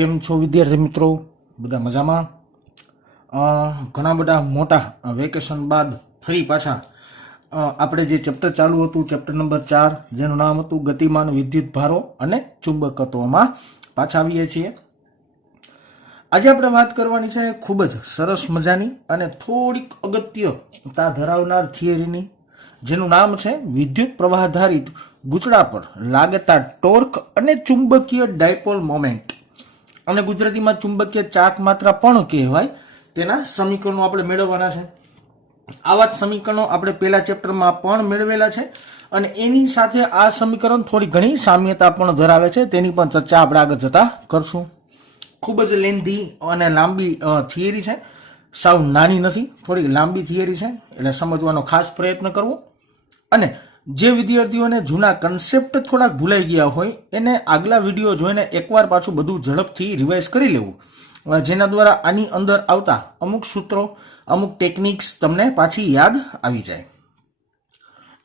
કેમ છો વિદ્યાર્થી મિત્રો? બધા મજામાં? ઘણા બધા મોટા વેકેશન બાદ ફરી પાછા આપણે જે ચેપ્ટર ચાલુ હતું, ચેપ્ટર નંબર 4, જેનું નામ હતું ગતિમાન વિદ્યુત ભારો અને ચુંબકત્વમાં પાછા આવીએ છીએ. આજે આપણે વાત કરવાની છે ખૂબ જ સરસ મજાની અને થોડીક અગત્યતા ધરાવનાર થિયરીની, જેનું નામ છે વિદ્યુત પ્રવાહધારિત ગૂંચળા પર લાગતા ટોર્ક અને ચુંબકીય ડાયપોલ મોમેન્ટ, અને ગુજરાતીમાં ચુંબકીય ચાક માત્રા પણ કહેવાય. તેના સમીકરણો આપણે મેળવવાના છે. આવા જ સમીકરણો આપણે પહેલા ચેપ્ટરમાં પણ મેળવેલા છે અને એની સાથે આ સમીકરણ થોડી ઘણી સામ્યતા પણ ધરાવે છે. તેની પણ ચર્ચા આપણે આગળ જતા કરશું. ખૂબ જ લેન્ધી અને લાંબી થિયરી છે, સાવ નાની નથી, થોડીક લાંબી થિયરી છે, એટલે સમજવાનો ખાસ પ્રયત્ન કરવો. અને જે વિદ્યાર્થીઓને જૂના કન્સેપ્ટ થોડાક ભૂલાઈ ગયા હોય એને આગલા વિડીયો જોઈને એકવાર પાછું બધું ઝડપથી રિવાઇઝ કરી લેવું, જેના દ્વારા આની અંદર આવતા અમુક સૂત્રો, અમુક ટેકનિક્સ તમને પાછી યાદ આવી જાય.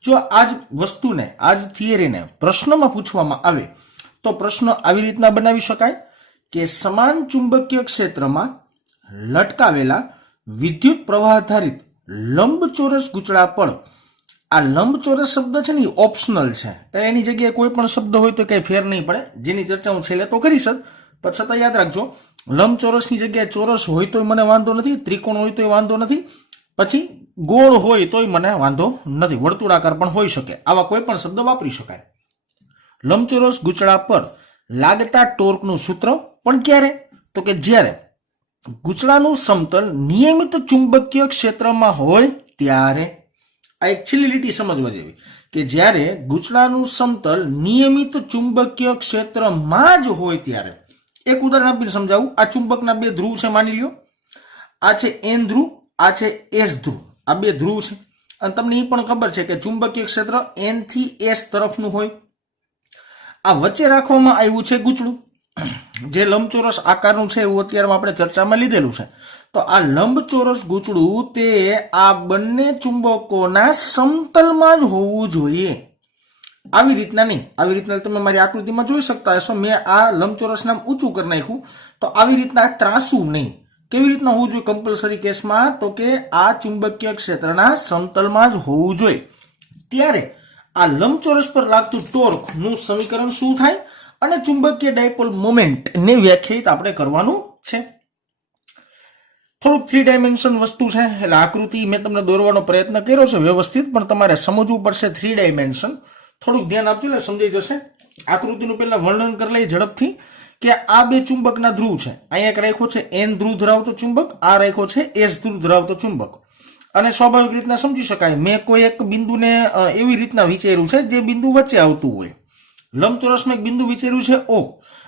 જો આ જ વસ્તુને, આ જ થિયરીને પ્રશ્નમાં પૂછવામાં આવે તો પ્રશ્ન આવી રીતના બનાવી શકાય કે સમાન ચુંબકીય ક્ષેત્રમાં લટકાવેલા વિદ્યુત પ્રવાહધારિત લંબચોરસ ગૂંચળા પર, આ લંબચોરસ શબ્દ છે ને એ ઓપ્શનલ છે, એની જગ્યાએ કોઈ પણ શબ્દ હોય તો કંઈ ફેર નહીં પડે, જેની ચર્ચા હું છેલ્લે તો કરીશ જ, પણ છતાં યાદ રાખજો, લંબચોરસની જગ્યાએ ચોરસ હોય તોય મને વાંધો નથી, ત્રિકોણ હોય તોય વાંધો નથી, પછી ગોળ હોય તોય મને વાંધો નથી, વર્તુળાકાર પણ હોઈ શકે, આવા કોઈ પણ શબ્દ વાપરી શકાય. લંબચોરસ ગૂંચળા પર લાગતા ટોર્કનું સૂત્ર પણ ક્યારે? તો કે જ્યારે ગૂંચળાનું સમતલ નિયમિત ચુંબકીય ક્ષેત્રમાં હોય ત્યારે. આ એક છેલ્લી લીટી સમજવા જેવી કે જ્યારે ગૂંચળાનું સમતલ નિયમિત ચુંબકીય ક્ષેત્રમાં જ હોય ત્યારે. એક ઉદાહરણ આપીને સમજાવું. આ ચુંબકના બે ધ્રુવ છે, માની લ્યો. આ છે એન ધ્રુવ, આ છે એસ ધ્રુવ. આ બે ધ્રુવ છે અને તમને એ પણ ખબર છે કે ચુંબકીય ક્ષેત્ર એન થી એસ તરફનું હોય. આ વચ્ચે રાખવામાં આવ્યું છે ગૂંચળું, જે લંબચોરસ આકારનું છે, એવું અત્યારે આપણે ચર્ચામાં લીધેલું છે. તો આ લંબચોરસ ગૂંચળું તે આ બંને ચુંબકોના સમતલમાં જ હોવું જોઈએ. આવી રીતના નહીં, આવી રીતના તમે મારી આકૃતિમાં જોઈ શકતા હશો, મેં આ લંબચોરસ નામ ઊંચું કરી નાખ્યું. તો આવી રીતના ત્રાસું નહીં. કેવી રીતના હોવું જોઈએ કમ્પલસરી કેસમાં? તો કે આ ચુંબકીય ક્ષેત્રના સમતલમાં જ હોવું જોઈએ. ત્યારે આ લંબચોરસ પર લાગતું ટોર્કનું સમીકરણ શું થાય અને ચુંબકીય ડાયપોલ મોમેન્ટને વ્યાખ્યાયિત આપણે કરવાનું છે. થોડુંક 3 ડાયમેન્શન વસ્તુ છે, એટલે આકૃતિ મેં તમને દોરવાનો પ્રયત્ન કર્યો છે વ્યવસ્થિત, પણ તમારે સમજવું પડશે 3 ડાયમેન્શન. થોડુંક ધ્યાન આપજો એટલે સમજાઈ જશે. આકૃતિનું પહેલા વર્ણન કરી લઈએ ઝડપથી કે આ બે ચુંબકના ધ્રુવ છે. અહીંયા એક રાખ્યો છે એન ધ્રુવ ધરાવતો ચુંબક, આ રાખ્યો છે એસ ધ્રુવ ધરાવતો ચુંબક. અને સ્વાભાવિક રીતના સમજી શકાય, મેં કોઈ એક બિંદુને એવી રીતના વિચાર્યું છે જે બિંદુ વચ્ચે આવતું હોય. લંબચોરસમાં એક બિંદુ વિચાર્યું છે O,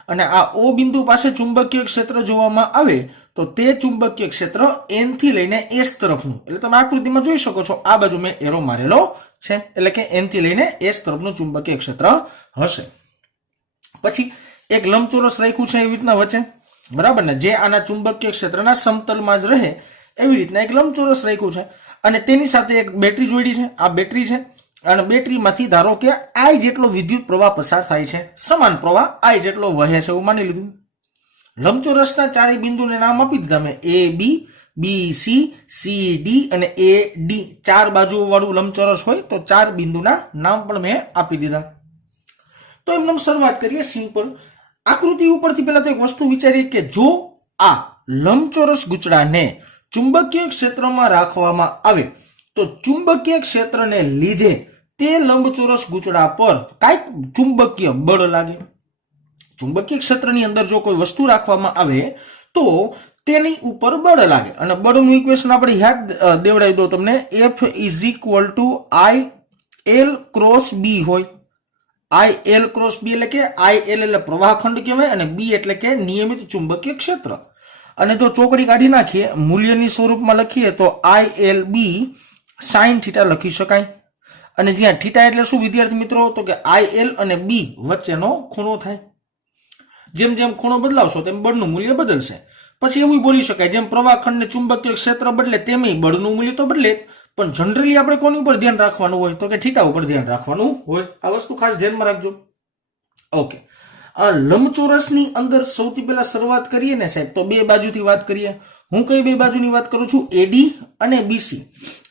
અને આ O બિંદુ પાસે ચુંબકીય ક્ષેત્ર જોવામાં આવે તો તે ચુંબકીય ક્ષેત્ર એન થી લઈને એસ તરફનું, એટલે તમે આકૃતિમાં જોઈ શકો છો, આ બાજુ મેં એરો મારેલો છે, એટલે કે એન થી લઈને એસ તરફનું ચુંબકીય ક્ષેત્ર હશે. પછી એક લંબચોરસ રાખ્યું છે એવી રીતના વચ્ચે, બરાબર ને, જે આના ચુંબકીય ક્ષેત્રના સમતલમાં જ રહે એવી રીતના એક લંબચોરસ રાખ્યું છે. અને તેની સાથે એક બેટરી જોડી છે. આ બેટરી છે અને બેટરીમાંથી ધારો કે આઈ જેટલો વિદ્યુત પ્રવાહ પસાર થાય છે, સમાન પ્રવાહ આઈ જેટલો વહે છે એવું માની લીધું. લંબચોરસના ચારેય બિંદુને નામ આપી દીધા મેં, એ બી, બી સી, સી ડી અને એ ડી. 4 બાજુઓ વાળું લંબચોરસ હોય તો 4 બિંદુના નામ પણ મેં આપી દીધા. તો એમને શરૂઆત કરીએ સિમ્પલ. આકૃતિ ઉપરથી પહેલા તો એક વસ્તુ વિચારીએ કે જો આ લંબચોરસ ગૂંચળાને ચુંબકીય ક્ષેત્રમાં રાખવામાં આવે તો ચુંબકીય ક્ષેત્રને લીધે તે લંબચોરસ ગૂંચળા પર કાંઈક ચુંબકીય બળ લાગે. ચુંબકીય ક્ષેત્રની અંદર જો કોઈ વસ્તુ રાખવામાં આવે તો તેની ઉપર બળ લાગે, અને બળનું ઇક્વેશન આપણે યાદ દેવડાવી દો તમને. F is equal to I L cross B હોય. આઈ એલ ક્રોસ બી એટલે કે આઈ એલ એટલે પ્રવાહખંડ કહેવાય અને બી એટલે કે નિયમિત ચુંબકીય ક્ષેત્ર. અને જો ચોકડી કાઢી નાખીએ, મૂલ્યની સ્વરૂપમાં લખીએ તો I L B sine theta લખી શકાય. અને જ્યાં થીટા એટલે શું વિદ્યાર્થી મિત્રો? તો કે આઈ એલ અને બી વચ્ચેનો ખૂણો થાય. જેમ જેમ ખૂણો બદલાવશો તેમ બળનું મૂલ્ય બદલશે. પછી એવું બોલી શકાય, જેમ પ્રવાહખંડને ચુંબકીય ક્ષેત્ર બદલે તેમ બળનું મૂલ્ય તો બદલે, પણ જનરલી આપણે કોની ઉપર ધ્યાન રાખવાનું હોય? તો કે થીટા ઉપર ધ્યાન રાખવાનું હોય. આ વસ્તુ ખાસ ધ્યાનમાં રાખજો. ઓકે, લંબચોરસની અંદર સૌથી પહેલા શરૂઆત કરીએ ને સાહેબ, તો બે બાજુથી વાત કરીએ. હું કઈ બે બાજુની વાત કરું છું? એડી અને બીસી.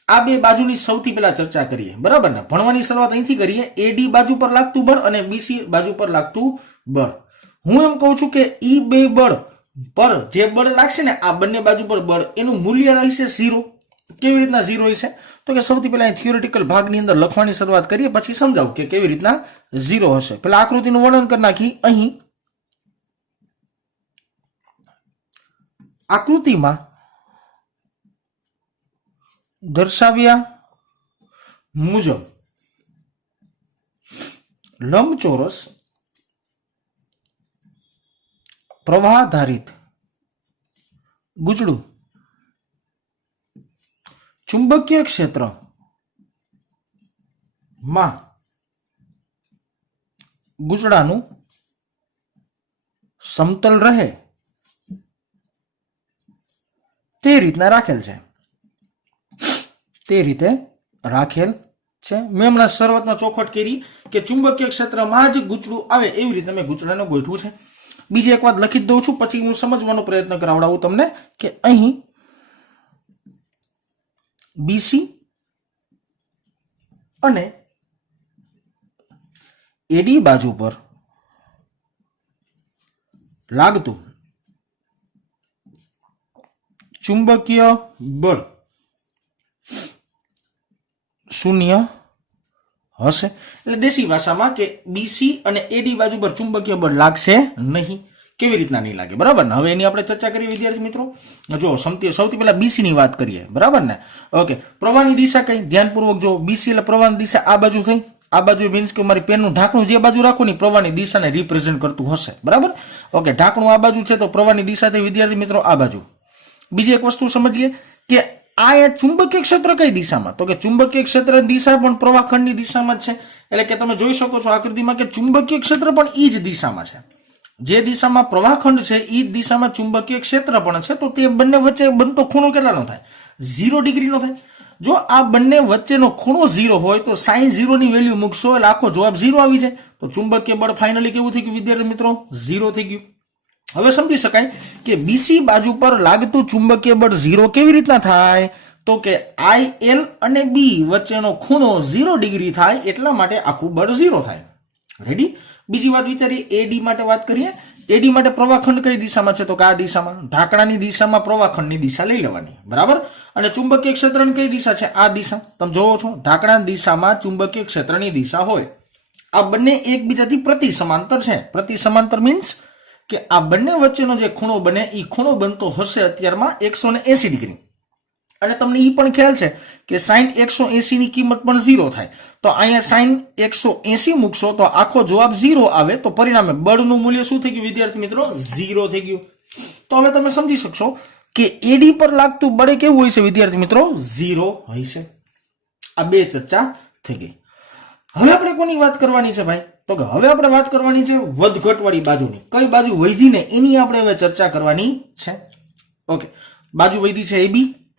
આ બે બાજુની સૌથી પહેલા ચર્ચા કરીએ, બરાબર ને? ભણવાની શરૂઆત અહીંથી કરીએ. એડી બાજુ પર લાગતું બળ અને બીસી બાજુ પર લાગતું બળ. હું એમ કહું છું કે ઈ બે બળ પર જે બળ લાગશે ને આ બંને બાજુ પર બળ, એનું મૂલ્ય રહેશે 0. કેવી રીતના 0 હશે? તો કે સૌથી પહેલા થિયોરિટિકલ ભાગની અંદર લખવાની શરૂઆત કરીએ, પછી સમજાવું કે કેવી રીતના 0 હશે. પહેલા આકૃતિનું વર્ણન કરી નાખી. અહીં આકૃતિમાં દર્શાવ્યા મુજબ લંબચોરસ પ્રવાહાધારિત ગૂંચળું ચુંબકીય ક્ષેત્ર માં ગૂંચળાનું સમતલ રહે તે રીતના રાખેલ છે. તે રીતે રાખેલ છે. મેં હમણાં શરૂઆતમાં ચોખવટ કરી કે ચુંબકીય ક્ષેત્રમાં જ ગૂંચળું આવે એવી રીતે મેં ગૂંચળાને ગોઠવું છે. બીજી એક વાત લખી જ દઉં છું, પછી હું સમજવાનો પ્રયત્ન કરાવડાવું તમને કે અહીં બીસી અને એડી બાજુ પર લાગતું ચુંબકીય બળ 0 હશે. એટલે દેશી ભાષામાં કે બીસી અને એડી બાજુ પર ચુંબકીય બળ લાગશે નહીં. કેવી રીતના નહીં લાગે, બરાબર ને? હવે એની આપણે ચર્ચા કરીએ વિદ્યાર્થી મિત્રો. જો સૌથી પહેલા બીસી ની વાત કરીએ, બરાબર ને? ઓકે, પ્રવાહની દિશા કઈ? ધ્યાનપૂર્વક જો. બીસી એટલે પ્રવાહની દિશા આ બાજુ થઈ. આ બાજુ મીન્સ કે મારી પેનનું ઢાંકણું જે બાજુ રાખો ને પ્રવાહની દિશાને રિપ્રેઝેન્ટ કરતું હશે, બરાબર? ઓકે, ઢાંકણું આ બાજુ છે તો પ્રવાહની દિશા થઈ વિદ્યાર્થી મિત્રો આ બાજુ. બીજી એક વસ્તુ સમજીએ કે આ ચુંબકીય ક્ષેત્ર કઈ દિશામાં? તો કે ચુંબકીય ક્ષેત્રની દિશા પણ પ્રવાહખંડની દિશામાં જ છે. એટલે કે તમે જોઈ શકો છો આકૃતિમાં કે ચુંબકીય ક્ષેત્ર પણ ઈ જ દિશામાં છે. જે દિશામાં પ્રવાહખંડ છે એ જ દિશામાં ચુંબકીય ક્ષેત્ર પણ છે. તો તે બંને વચ્ચે બનતો ખૂણો કેટલાનો થાય? 0 ડિગ્રીનો થાય. જો આ બંને વચ્ચેનો ખૂણો 0 હોય તો sin 0 ની વેલ્યુ મૂકશો એટલે આખો જવાબ 0 આવી જાય. તો ચુંબકીય બળ ફાઇનલી કેવું થઈ ગયું વિદ્યાર્થી મિત્રો? 0 થઈ ગયું. હવે સમજી શકાય કે બીસી બાજુ પર લાગતું ચુંબકીય બળ 0 કેવી રીતના થાય? તો કે IL અને B વચ્ચેનો ખૂણો 0 ડિગ્રી થાય, એટલા માટે આખું બળ 0 થાય. રેડી? બીજી વાત વિચારીએ, એડી માટે વાત કરીએ. એડી માટે પ્રવાહખંડ કઈ દિશામાં છે? તો કે આ દિશામાં. ઢાંકણાની દિશામાં પ્રવાહખંડની દિશા લઈ લેવાની, બરાબર? અને ચુંબકીય ક્ષેત્રની કઈ દિશા છે? આ દિશા. તમે જોવો છો ઢાંકણાની દિશામાં ચુંબકીય ક્ષેત્રની દિશા હોય. આ બંને એકબીજાથી પ્રતિ સમાંતર છે. પ્રતિ સમાંતર મીન્સ કે આ બંને વચ્ચેનો જે ખૂણો બને એ ખૂણો બનતો હશે અત્યારમાં 180 ડિગ્રી. અને તમને એ પણ ખ્યાલ છે કે sin 180 ની કિંમત પણ 0 થાય. તો અહીંયા sin 180 મૂકશો તો આખો જવાબ 0 આવે. તો પરિણામે બળનું મૂલ્ય શું થઈ ગયું વિદ્યાર્થી મિત્રો? 0 થઈ ગયું. તો હવે તમે સમજી શકશો કે એડી પર લાગતું બળ કેવું હોય છે વિદ્યાર્થી મિત્રો? 0 હોય છે. આ બે ચર્ચા થઈ ગઈ. હવે આપણે કોની વાત કરવાની છે ભાઈ? તો કે હવે આપણે વાત કરવાની છે વધઘટ વાળી બાજુની. કઈ બાજુ વધી ને એની આપણે હવે ચર્ચા કરવાની છે. ઓકે, બાજુ વધી છે AB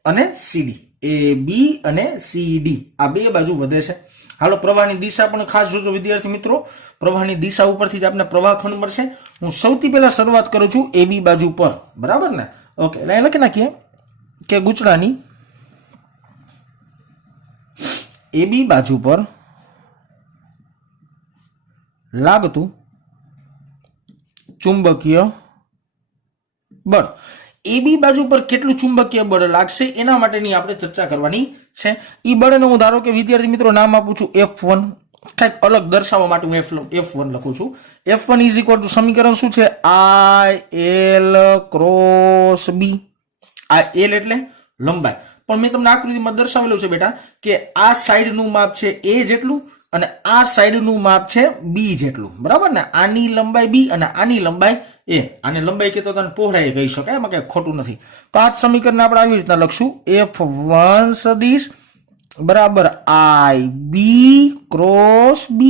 અને CD. AB અને CD આ બે બાજુ વધે છે. હાલો, પ્રવાહની દિશા પણ ખાસ જોજો વિદ્યાર્થી મિત્રો. પ્રવાહની દિશા ઉપરથી જ આપણે પ્રવાહખંડ મળશે. હું સૌથી પહેલા શરૂઆત કરું છું AB બાજુ પર, બરાબર ને? ઓકે, એટલે લખી નાખીએ કે ગૂંચળાની AB બાજુ પર લાગતું ચુંબકીય બળ. AB બાજુ પર કેટલું ચુંબકીય બળ લાગશે એના માટેની આપણે ચર્ચા કરવાની છે. એ બળને હું ધારો કે વિદ્યાર્થી મિત્રો નામ આપું છું F1. કંઈક અલગ દર્શાવવા માટે હું F1 લખું છું. F1 ઇઝ ઇક્વલ ટુ સમીકરણ શું છે? IL cross B. આ L એટલે લંબાઈ. પણ મેં તમને આકૃતિમાં દર્શાવેલું છે બેટા કે આ સાઈડનું માપ છે A જેટલું અને આ સાઈડનું માપ છે B જેટલું, બરાબર ને? આની લંબાઈ B અને આની લંબાઈ A. આને લંબાઈ કહેતો તને પહોળાઈ કહી શકાય, એમાં કઈ ખોટું નથી. તો આ સમીકરણ આપણે આવી રીતના લખશું F1 સદિશ બરાબર IB ક્રોસ B.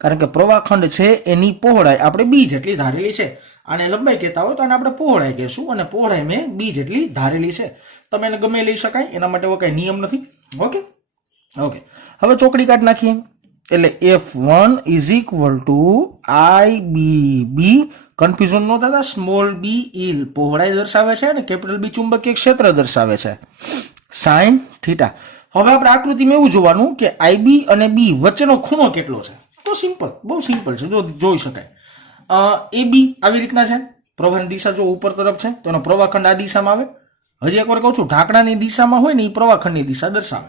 કારણ કે પ્રવાહખંડ છે એની પહોળાઈ આપણે B જેટલી ધારેલી છે. આને લંબાઈ કહેતા હોય તો આને આપણે પહોળાઈ કહેશું અને પહોળાઈ મેં B જેટલી ધારેલી છે. તમે એને ગમે લઈ શકાય, એના માટે કઈ નિયમ નથી. ઓકે ઓકે, હવે ચોકડી કાઢ નાખીએ. એટલે F1 is equal two IBB. Confusion ન થતા, સ્મોલ બી ઈ પહોળાઈ દર્શાવે છે અને કેપિટલ બી ચુંબકીય ક્ષેત્ર દર્શાવે છે, સાઇન થીટા. હવે આપણે આકૃતિમાં એવું જોવાનું કે IB અને B વચ્ચેનો ખૂણો કેટલો છે. તો સિમ્પલ, બહુ સિમ્પલ છે, જો જોઈ શકાય. AB આવી રીતના છે, પ્રવાહની દિશા જો ઉપર તરફ છે તો એનો પ્રવાહખંડ આ દિશામાં આવે. હજી એકવાર કહું છું, ઢાંકણાની દિશામાં હોય ને એ પ્રવાહખંડની દિશા દર્શાવે.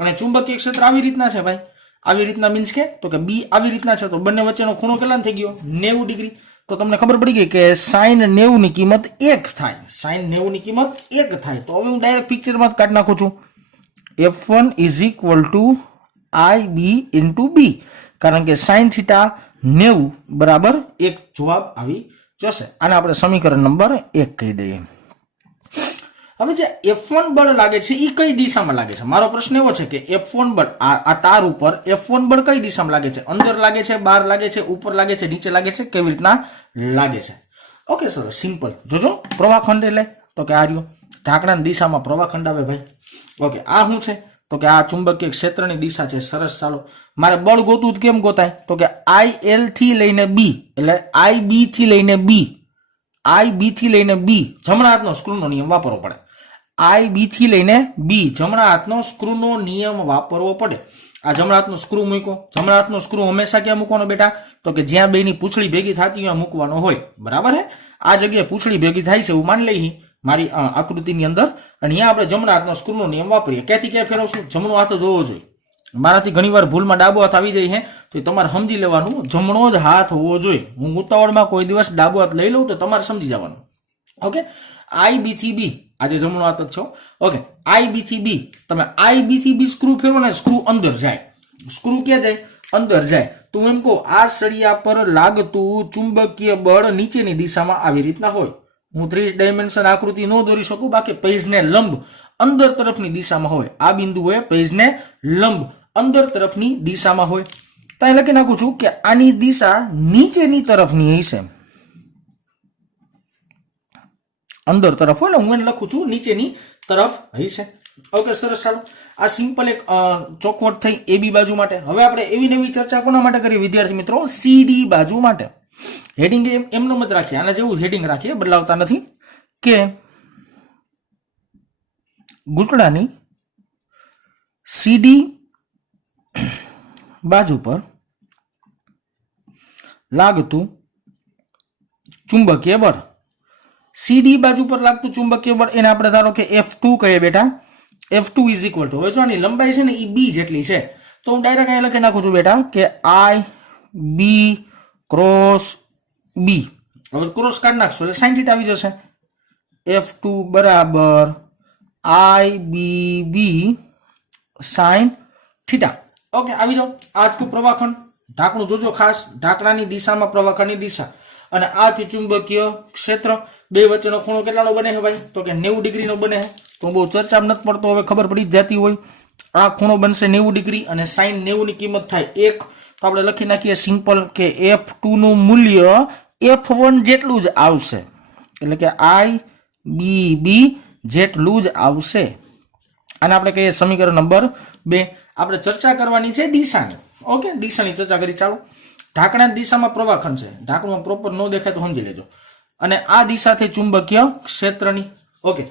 અને ચુંબકીય ક્ષેત્ર આવી રીતના છે ભાઈ, આવી રીતના મીન્સ કે તો કે બી આવી રીતના છે, તો બંને વચ્ચેનો ખૂણો કેટલા થઈ ગયો? 90 ડિગ્રી. તો તમને ખબર પડી ગઈ કે સાઇન 90 ની કિંમત 1 થાય. સાઇન 90 ની કિંમત 1 થાય. તો હવે હું ડાયરેક્ટ પિક્ચરમાં કાઢી નાખું છું. F1 is equal two IB into B, કારણ કે સાઇન થીટા 90 બરાબર 1 જવાબ આવી જશે. આને આપણે સમીકરણ નંબર 1 કહી દઈએ. હવે જે F1 બળ લાગે છે એ કઈ દિશામાં લાગે છે? મારો પ્રશ્ન એવો છે કે F1 બળ આ તાર ઉપર F1 બળ કઈ દિશામાં લાગે છે? અંદર લાગે છે, બહાર લાગે છે, ઉપર લાગે છે, નીચે લાગે છે, કેવી રીતના લાગે છે? Okay sir, simple. જોજો પ્રવાહખંડ એટલે તો કે આ રહ્યો, ઢાંકણાની દિશામાં પ્રવાહખંડ આવે ભાઈ. ઓકે, આ શું છે તો કે આ ચુંબકીય ક્ષેત્રની દિશા છે. સરસ, ચાલો મારે બળ ગોતવું કેમ ગોતાય? તો કે IL થી લઈને B, એટલે IB થી લઈને B, IB થી લઈને B જમણા હાથનો સ્ક્રૂનો નિયમ વાપરવો પડે. IB થી લઈને B જમણા હાથનો સ્ક્રૂનો નિયમ વાપરવો પડે. આ જમણા હાથનો સ્ક્રૂ મૂકો. જમણા હાથનો સ્ક્રૂ હંમેશા ક્યાં મૂકવાનો બેટા? તો કે જ્યાં બેની પૂંછડી ભેગી થતી હોય મૂકવાનો હોય. બરાબર હે? આ જગ્યાએ પૂંછડી ભેગી થાય છે એવું માની લઈએ મારી આકૃતિની અંદર, અને અહીંયા આપણે જમણા હાથનો સ્ક્રૂનો નિયમ વાપરીએ. ક્યાંથી ક્યાં ફેરવશું? જમણો હાથ જોવો જોઈએ. મારાથી ઘણીવાર ભૂલમાં ડાબો હાથ આવી જાય છે, તો તમારે સમજી લેવાનું જમણો જ હાથ હોવો જોઈએ. હું ઉતાવળમાં કોઈ દિવસ ડાબો હાથ લઈ લઉં તો તમારે સમજી જવાનું. ઓકે, IB થી B, આજે જમણો હાથ જ છો. ઓકે, IB થી B, તમે IB થી B સ્ક્રૂ ફેરવો ને સ્ક્રૂ અંદર જાય. સ્ક્રૂ ક્યાં જાય? અંદર જાય. તો હું એમ કહું, આ સળિયા પર લાગતું ચુંબકીય બળ નીચેની દિશામાં આવી રીતના હોય. હું 3 ડાયમેન્શન આકૃતિ ન દોરી શકું, બાકી પેજને લંબ અંદર તરફની દિશામાં હોય. આ બિંદુએ પેજને લંબ અંદર તરફની દિશામાં હોય. ત્યાં લખી નાખું છું કે આની દિશા નીચેની તરફની હશે, અંદર તરફ હોય ને, હું એને લખું છું નીચેની તરફ હશે. ઓકે સરસ, ચાલો આ સિમ્પલ એક ચોખવટ થઈ AB બાજુ માટે. હવે આપણે એવી નવી ચર્ચા કોના માટે કરીએ વિદ્યાર્થી મિત્રો? CD બાજુ માટે. હેડિંગ એમનો જ રાખીએ, આના જેવું હેડિંગ રાખીએ, બદલાવતા નથી. કે ઘૂંટણાની CD બાજુ પર લાગતું ચુંબકીય બળ. CD બાજુ પર લાગતું ચુંબકીય બળ એને આપણે ધારો કે F2 કહીએ બેટા. F2 ઇઝ ઇક્વલ ટુ, હવે જો આની લંબાઈ છે ને એ B જેટલી છે, તો હું ડાયરેક્ટ અહીંયા લખી નાખું છું બેટા કે IB ક્રોસ B. હવે ક્રોસ કાઢી નાખશો એટલે સાઇન થીટા આવી જશે. F2 બરાબર IBB સાઇન થીટા. ઓકે, આવી જાઓ. આ થયું પ્રવાહખંડ. ઢાંકણું જોજો ખાસ, ઢાંકણાની દિશામાં પ્રવાહખંડની દિશા, અને આ થી ચુંબકીય ક્ષેત્ર. બે વચ્ચેનો ખૂણો કેટલાનો બને છે ભાઈ? તો કે 90 ડિગ્રીનો બને છે. તો બહુ ચર્ચામાં નથી પડતો, હવે ખબર પડી જ જતી હોય. આ ખૂણો બનશે 90 ડિગ્રી અને સાઇન 90 ની કિંમત થાય 1. તો આપણે લખી નાખીએ સિમ્પલ કે F2 નું મૂલ્ય F1 જેટલું જ આવશે, એટલે કે IBB જેટલું જ આવશે. આને આપણે કહીએ સમીકરણ નંબર 2. આપણે ચર્ચા કરવાની છે દિશાની. ઓકે, દિશાની ચર્ચા કરી. ચાલો, ઢાંકણાની દિશામાં પ્રવાહખંડ છે, ઢાંકણું પ્રોપર ન દેખાય તો સમજી લેજો. અને આ દિશાથી ચુંબકીય ક્ષેત્રની. ઓકે,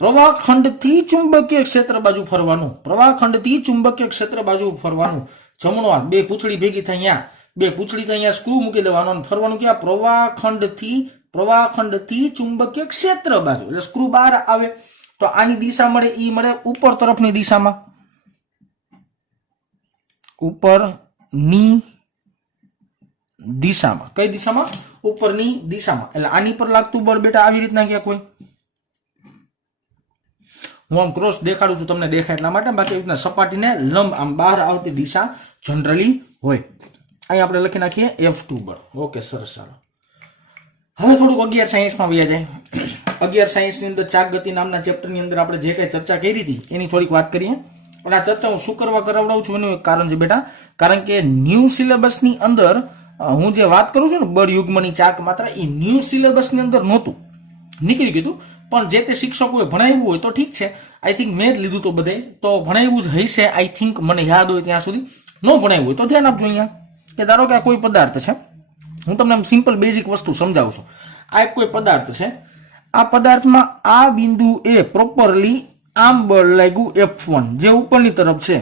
પ્રવાહખંડથી ચુંબકીય ક્ષેત્ર બાજુ ફરવાનું, પ્રવાહખંડથી ચુંબકીય ક્ષેત્ર બાજુ ફરવાનું. જમણો હાથ, બે પૂંછડી ભેગી થઈ અહીંયા, બે પૂંછડી થઈ અહીંયા સ્ક્રૂ મૂકી દેવાનો અને ફરવાનું ક્યાં? પ્રવાહખંડથી ચુંબકીય ક્ષેત્ર બાજુ, એટલે સ્ક્રૂ બહાર આવે તો આની દિશા મળે, ઈ મળે ઉપર તરફની દિશામાં, ઉપરની દિશામાં. કઈ દિશામાં? ઉપરની દિશામાં. એટલે આની પર લાગતું બળ બેટા આવી રીતના ક્યાંક હોય. હું આમ ક્રોસ દેખાડું છું તમને દેખાય એટલા માટે, બાકી રીતના સપાટીને લંબ આમ બહાર આવતી દિશા જનરલી હોય. અહીં આપણે લખી નાખીએ F2 બળ. ઓકે સરસ, ચાલો હવે થોડુંક 11 સાયન્સમાં વયા જાય. 11 સાયન્સની અંદર ચાક ગતિ નામના ચેપ્ટરની અંદર આપણે જે કઈ ચર્ચા કરી હતી એની થોડીક વાત કરીએ. અને આ ચર્ચા હું શું કરવા કરાવડાવું છું એનું એક કારણ છે બેટા, કારણ કે ન્યૂ સિલેબસની અંદર હું જે વાત કરું છું ને બળ યુગ્મની ચાક માત્ર, એ ન્યૂ સિલેબસની અંદર નહોતું, નીકળી ગયું. પણ જે તે શિક્ષકોએ ભણાવ્યું હોય તો ઠીક છે, આઈ થિંક મેં જ લીધું તો બધે તો ભણાવ્યું જ હશે, આઈ થિંક મને યાદ હોય ત્યાં સુધી. ન ભણાવ્યું હોય તો ધ્યાન આપજો અહીંયા કે ધારો કે આ કોઈ પદાર્થ છે, હું તમને સિમ્પલ બેઝિક વસ્તુ સમજાવું છું. આ એક કોઈ પદાર્થ છે, આ પદાર્થમાં આ બિંદુ એ પ્રોપરલી આમ બળ લાગ્યું F1 જે ઉપરની તરફ છે,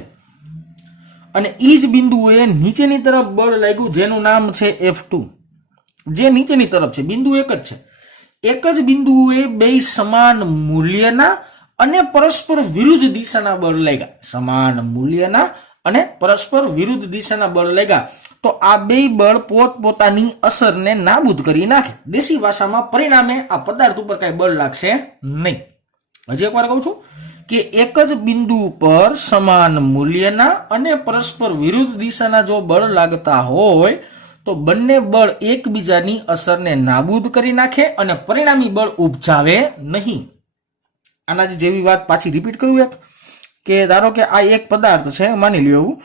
અને એ જ બિંદુએ નીચેની તરફ બળ લાગ્યું જેનું નામ છે F2 જે નીચેની તરફ છે. બિંદુ એક જ છે, એક જ બિંદુએ બે સમાન મૂલ્યના અને પરસ્પર વિરુદ્ધ દિશાના બળ લાગ્યા, સમાન મૂલ્યના અને પરસ્પર વિરુદ્ધ દિશાના બળ લાગ્યા. તો આ બે બળ પોતપોતાની અસરને નાબૂદ કરી નાખે. દેશી ભાષામાં પરિણામે આ પદાર્થ ઉપર કઈ બળ લાગશે નહીં. હજી એકવાર કહું છું કે એક જ બિંદુ પર સમાન મૂલ્યના અને પરસ્પર વિરુદ્ધ દિશાના જો બળ લાગતા હોય તો બંને બળ એકબીજાની અસરને નાબૂદ કરી નાખે અને પરિણામી બળ ઉપજાવે નહીં. આના જેવી વાત પાછી રિપીટ કરું એક કે ધારો કે આ એક પદાર્થ છે, માની લ્યો એવું,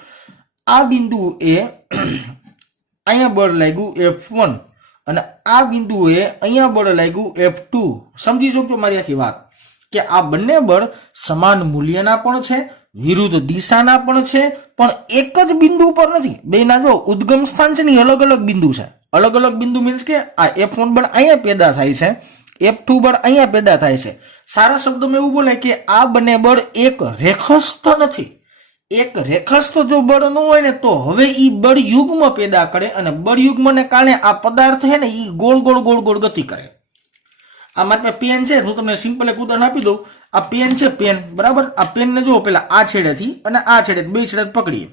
આ બિંદુ એ અહીંયા બળ લાગ્યું F1 અને આ બિંદુએ અહીંયા બળ લાગ્યું F2. સમજી શકજો મારી આખી વાત કે આ બંને બળ સમાન મૂલ્યના પણ છે, વિરુદ્ધ દિશાના પણ છે, પણ એક જ બિંદુ પર નથી. બેના જો ઉદ્ગમ સ્થાન છે ને અલગ અલગ બિંદુ છે. અલગ અલગ બિંદુ મીન્સ કે આ F1 બળ અહીંયા પેદા થાય છે, F2 બળ અહીંયા પેદા થાય છે. સારા શબ્દોમાં એવું બોલે કે આ બંને બળ એક રેખસ્થ નથી. એક રેખસ્થ જો બળ ન હોય ને તો હવે ઈ બળ યુગ્મ પેદા કરે અને બળ યુગ્મને કારણે આ પદાર્થ છે ને ઈ ગોળ ગોળ ગોળ ગોળ ગતિ કરે. આ મારી પાસે પેન છે, હું તમને સિમ્પલ એક ઉદાહરણ આપી દઉં. આ પેન છે, પેન બરાબર. આ પેનને જો પેલા આ છેડેથી અને આ છેડે બે છેડે પકડીએ,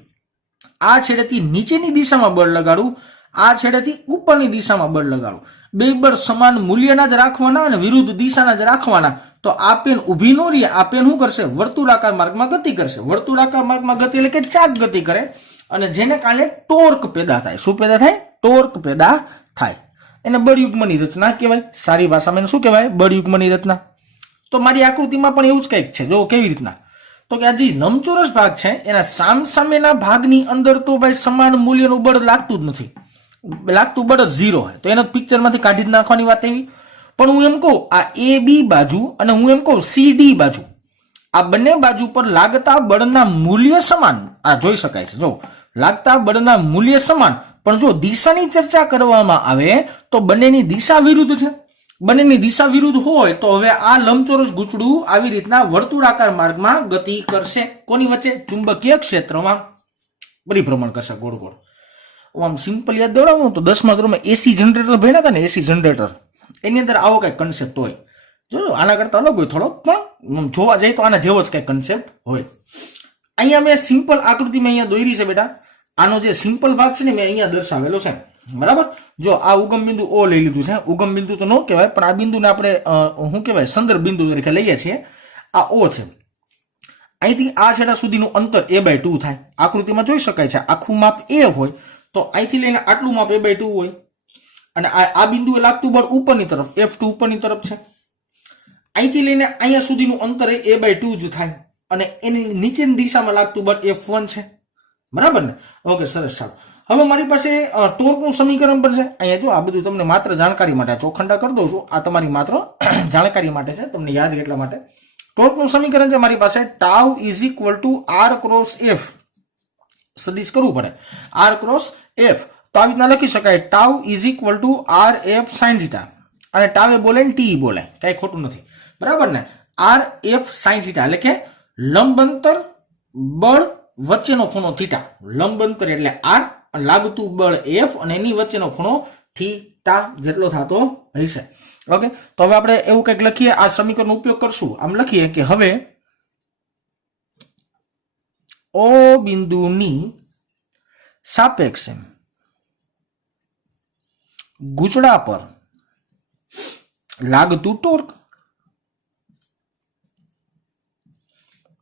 આ છેડેથી નીચેની દિશામાં બળ લગાડું, આ છેડેથી ઉપરની દિશામાં બળ લગાડું. બે બળ સમાન મૂલ્યના જ રાખવાના અને વિરુદ્ધ દિશાના જ રાખવાના. તો આ પેન ઊભી ન રહે, આ પેન શું કરશે? વર્તુળાકાર માર્ગમાં ગતિ કરશે. વર્તુળાકાર માર્ગમાં ગતિ એટલે કે ચાક ગતિ કરે અને જેને કારણે ટોર્ક પેદા થાય. શું પેદા થાય? ટોર્ક પેદા થાય. એને બળયુગ્મની રચના કહેવાય. સારી ભાષામાં એને શું કહેવાય? બળયુગ્મની રચના. તો મારી આકૃતિમાં પણ એવું જ કંઈક છે. જો કેવી રીતના, તો કે આ જે લંબચોરસ ભાગ છે એના સામસામેના ભાગની અંદર તો ભાઈ સમાન મૂલ્યનું બળ લાગતું જ નથી. લાગતું બળ જ 0 હોય તો એને પિક્ચરમાંથી કાઢી જ નાખવાની વાત એવી. પણ હું એમ કહું આ AB બાજુ અને હું એમ કહું CD બાજુ, આ બંને બાજુ પર લાગતા બળના મૂલ્ય સમાન. આ જોઈ શકાય છે. જો લાગતા બળના મૂલ્ય સમાન, પણ જો દિશાની ચર્ચા કરવામાં આવે તો બંનેની દિશા વિરુદ્ધ છે. બંનેની દિશા વિરુદ્ધ હોય તો હવે આ લંબચોરસ ગૂંચડું આવી રીતના વર્તુળાકાર માર્ગમાં ગતિ કરશે. કોની વચ્ચે? ચુંબકીય ક્ષેત્રમાં પરિભ્રમણ કરશે ગોળ ગોળ. આમ સિમ્પલ યાદ દેવડાવું તો 10મા ધોરણમાં એસી જનરેટર ભણ્યા હતા ને, એસી જનરેટર, એની અંદર આવો કઈ કન્સેપ્ટ હોય. જો આના કરતા અલગ હોય થોડો, પણ જોવા જઈએ તો આના જેવો જ કઈ કન્સેપ્ટ હોય. અહીંયા મેં સિમ્પલ આકૃતિમાં અહીંયા દોરી છે બેટા. આનો જે સિમ્પલ ભાગ છે ને મેં અહીંયા દર્શાવેલો છે બરાબર. જો આ ઉગમ બિંદુ O લઈ લીધું છે. ઉગમ બિંદુ તો ન કહેવાય પણ આ બિંદુને આપણે શું કહેવાય? સંદર્ભ બિંદુ તરીકે લઈએ છીએ. આ O છે. અહીંથી આ છેડા સુધીનું અંતર A/2 થાય. આકૃતિમાં જોઈ શકાય છે. આખું માપ A હોય તો અહીંથી લઈને આટલું માપ A/2 હોય અને આ બિંદુએ લાગતું બળ ઉપરની તરફ F2 ઉપરની તરફ છે. અહીંથી લઈને અહીંયા સુધીનું અંતર A/2 જ થાય અને એની નીચેની દિશામાં લાગતું બળ F1 છે. બરાબર ને? ઓકે, સરસ. ચાલો હવે મારી પાસે ટોર્કનું સમીકરણ પણ છે. અહીંયા જો આ બધું તમને માત્ર જાણકારી માટે ચોખંડા કરી દઉં છું. આ તમારી માત્ર જાણકારી માટે છે, તમને યાદ રહે એટલા માટે. ટોર્કનું સમીકરણ છે મારી પાસે tau is equal two R cross F. સદિશ કરવું પડે R ક્રોસ F. તો આવી રીતના લખી શકાય tau is equal two RF sin theta. અને ટાવ એ બોલે ને ટી બોલે, કઈ ખોટું નથી. બરાબર ને? RF sin થીટા એટલે કે લંબંતર બળ વચ્ચેનો ખૂણો થીટા. લંબંતર એટલે R અને લાગતું બળ F અને એની વચ્ચેનો ખૂણો થીટા જેટલો થતો હશે. ઓકે, તો હવે આપણે એવું કંઈક લખીએ. આ સમીકરણનો ઉપયોગ કરશું. આમ લખીએ કે હવે O બિંદુની સાપેક્ષે ગૂંચળા પર લાગતું ટોર્ક.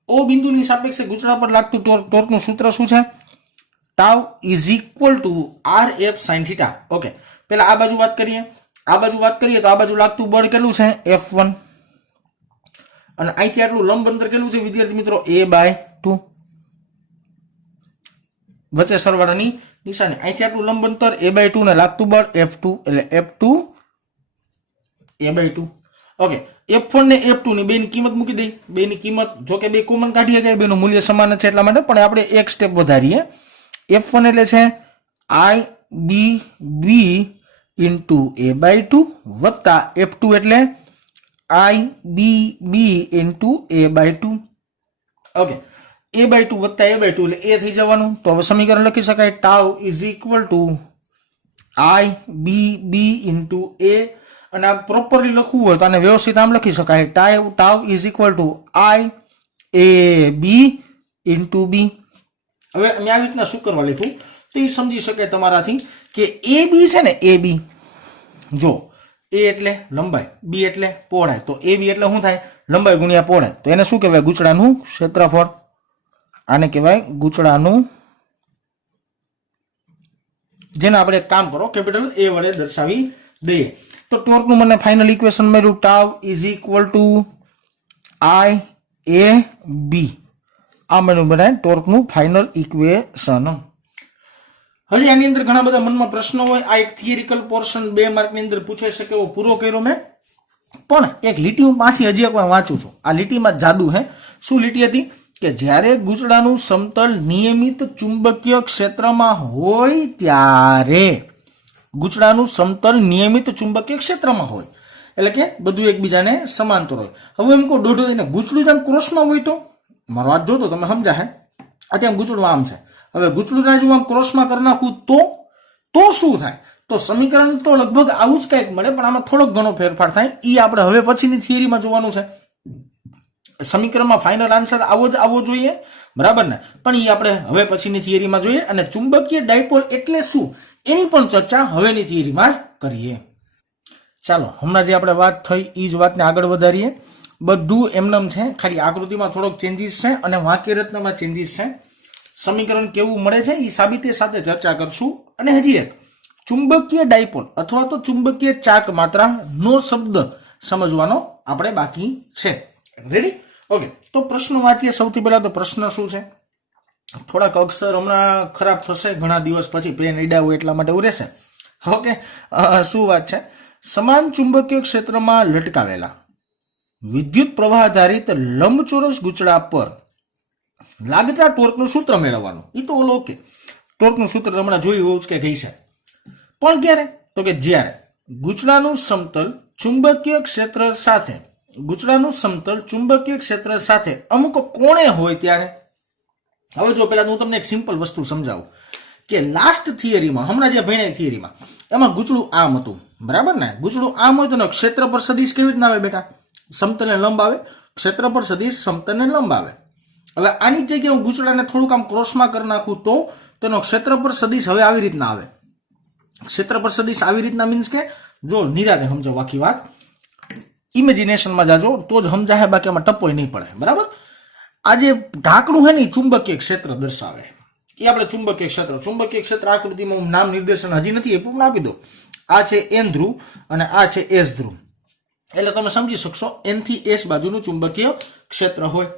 O બિંદુની સાપેક્ષે ગૂંચળા પર લાગતું ટોર્કનું સૂત્ર શું છે? Tau is equal two RF sin theta. Okay, પેલા આ બાજુ વાત કરીએ. આ બાજુ વાત કરીએ તો આ બાજુ લાગતું બળ કેટલું છે? F1. અને અહીંથી આટલું લંબ અંતર કેટલું છે વિદ્યાર્થી મિત્રો? A/2. વચ્ચે સરવાળાની નિશાની. અહીંથી આટલું લંબ અંતર A/2 ને લાગતું બળ F2 એટલે F2 A/2. ઓકે F1 ને F2 ની બેની કિંમત મૂકી દઈ. બેની કિંમત જો કે બે કોમન કાઢીએ કે બેનું મૂલ્ય સમાન છે એટલા માટે, પણ આપણે એક સ્ટેપ વધારીએ. F1 એટલે છે IBB ઇન્ટુ A/2 વત્તા F2 એટલે IBB into A/2. Okay A/2 વત્તા A/2 એટલે A થઈ જવાનું. તો હવે સમીકરણ લખી શકાય tau is equal two IBB into A, અને આ પ્રોપરલી લખવું હોય તો આને વ્યવસ્થિત આમ લખી શકાય tau is equal two IAB into B. હવે મેં આવી રીતના શું કરવા લખ્યું તો એ સમજી શકાય તમારાથી કે AB છે ને AB, જો A એટલે લંબાઈ, B એટલે પહોળાઈ, તો AB એટલે શું થાય લંબાઈ ગુણ્યા પહોળાઈ. તો એને શું કહેવાય ગૂંચળાનું ક્ષેત્રફળ. આને કહેવાય ગૂંચળાનું, જેને આપણે કામ કરો કેપિટલ A વડે દર્શાવી દઈએ. તો ટોર્કનું મને ફાઇનલ ઇક્વેશન મળ્યું tau is equal two IAB. આ મળ્યું બધા ટોર્કનું ફાઇનલ ઇક્વેશન. હજી આની અંદર ઘણા બધા મનમાં પ્રશ્નો હોય. આ એક થિયરિકલ પોર્શન 2 માર્કની અંદર પૂછાઈ શકે એવો પૂરો કર્યો મેં, પણ એક લીટી હું પાછી હજી એકવાર વાંચું છું. આ લીટીમાં જાદુ હે. શું લીટી હતી કે જ્યારે ગૂંચળાનું સમતલ નિયમિત ચુંબકીય ક્ષેત્રમાં હોય ત્યારે, ગૂંચળાનું સમતલ નિયમિત ચુંબકીય ક્ષેત્રમાં હોય એટલે કે બધું એકબીજાને સમાંતર હોય. હવે એમ કહો દોઢો થઈને ગૂંચળું જેમ ક્રોસમાં હોય તો મારો હાથ જોતો તમે સમજા હે. અત્યારે ગૂંચળું આમ છે, હવે ગૂંચળું જો આમ ક્રોસમાં કરી નાખું તો શું થાય? તો સમીકરણ તો લગભગ આવું જ કંઈક મળે, પણ આમાં થોડોક ઘણો ફેરફાર થાય. એ આપણે હવે પછીની થિયરીમાં જોવાનું છે. સમીકરણમાં ફાઇનલ આન્સર આવો જ આવવો જોઈએ, બરાબર ને? પણ એ આપણે હવે પછીની થિયરીમાં જોઈએ. અને ચુંબકીય ડાયપોલ એટલે શું એની પણ ચર્ચા હવેની થિયરીમાં જ કરીએ. ચાલો હમણાં જે આપણે વાત થઈ એ જ વાતને આગળ વધારીએ. બધું એમનેમ છે, ખાલી આકૃતિમાં થોડોક ચેન્જીસ છે અને વાક્ય રચનામાં ચેન્જીસ છે. સમીકરણ કેવું મળે છે એ સાબિતી સાથે ચર્ચા કરશું. અને હજી એક ચુંબકીય ડાયપોલ અથવા તો ચુંબકીય ચાક માત્રા નો શબ્દ સમજવાનો આપણે બાકી છે. રેડી? ઓકે, તો પ્રશ્ન વાંચીએ. સૌથી પહેલા તો પ્રશ્ન શું છે? થોડાક અક્ષર હમણાં ખરાબ થશે, ઘણા દિવસ પછી પેન ઈડાવું એટલા માટે એવું રહેશે. ઓકે, શું વાત છે? સમાન ચુંબકીય ક્ષેત્રમાં લટકાવેલા વિદ્યુત પ્રવાહ આધારિત લંબચોરસ ગૂંચળા પર લાગતા ટોર્કનું સૂત્ર મેળવવાનું. એ તો ઓલો ઓકે, ટોર્કનું સૂત્ર હમણાં જોયું હોવું જ કે ગઈ છે. પણ ક્યારે? તો કે જ્યારે ગૂંચળાનું સમતલ ચુંબકીય ક્ષેત્ર સાથે, ગૂંચળાનું સમતલ ચુંબકીય ક્ષેત્ર સાથે અમુક કોણે હોય ત્યારે. હવે જો પેલા હું તમને એક સિમ્પલ વસ્તુ સમજાવું કે લાસ્ટ થિયરીમાં, હમણાં જે ભણ્યા થિયરીમાં, એમાં ગૂંચળું આમ હતું, બરાબર ને? ગૂંચળું આમ હોય તો ક્ષેત્ર પર સદિશ કેવી રીતના આવે બેટા? સમતલને લંબ આવે. ક્ષેત્ર પર સદિશ સમતલને લંબ આવે. હવે આની જગ્યાએ હું ગૂંચળાને થોડુંક આમ ક્રોસમાં કરી નાખું તો તેનો ક્ષેત્ર પર સદિશ હવે આવી રીતના આવે. ક્ષેત્ર પર સદિશ આવી રીતના મીન્સ કે જો નિરાતે સમજાવો આખી વાત, ઇમેજિનેશનમાં જાજો તો જ સમજાય, બાકી આમાં ટપોય નહીં પડે, બરાબર? આ જે ઢાંકણું છે ને એ ચુંબકીય ક્ષેત્ર દર્શાવે. એ આપણે ચુંબકીય ક્ષેત્ર આકૃતિમાં હું નામ નિર્દેશન હજી નથી આપ્યું, આપી દો. આ છે N ધ્રુવ અને આ છે S ધ્રુવ, એટલે તમે સમજી શકશો N થી S બાજુનું ચુંબકીય ક્ષેત્ર હોય.